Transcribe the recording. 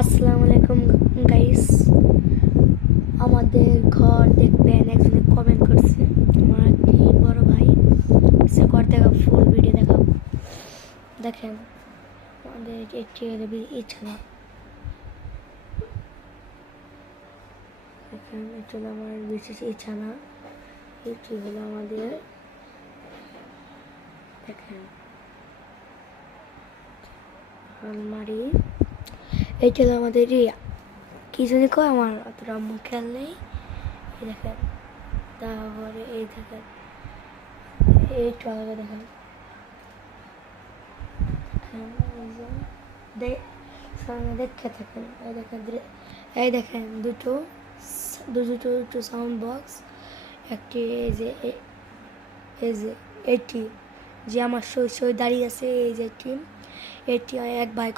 আসসালামু আলাইকুম গাইস। আমাদের ঘর দেখবেন একজনে কমেন্ট করছে, আমার একটি বড় ভাই, সে ঘর দেখা ফুল ভিডিও দেখাবো। দেখেন আমাদের একটি ইচ্ছা না, দেখেন এটা হলো আমার বিশেষ ইচ্ছা না, এটি হলো আমাদের, দেখেন আলমারি, এইটা হলো আমাদের কি জানি কয়, আমার অতটা আম্মু খেয়াল নেই। এই দেখেন, তারপরে এই দেখেন এইটা আলাদা, দেখেন দেখতে থাকেন। এই দেখেন দুটো দুটো দুটো সাউন্ড বক্স, একটি এই যে এটি যে আমার সই দাঁড়িয়ে আছে, এই যে টিম এটি এক ভাই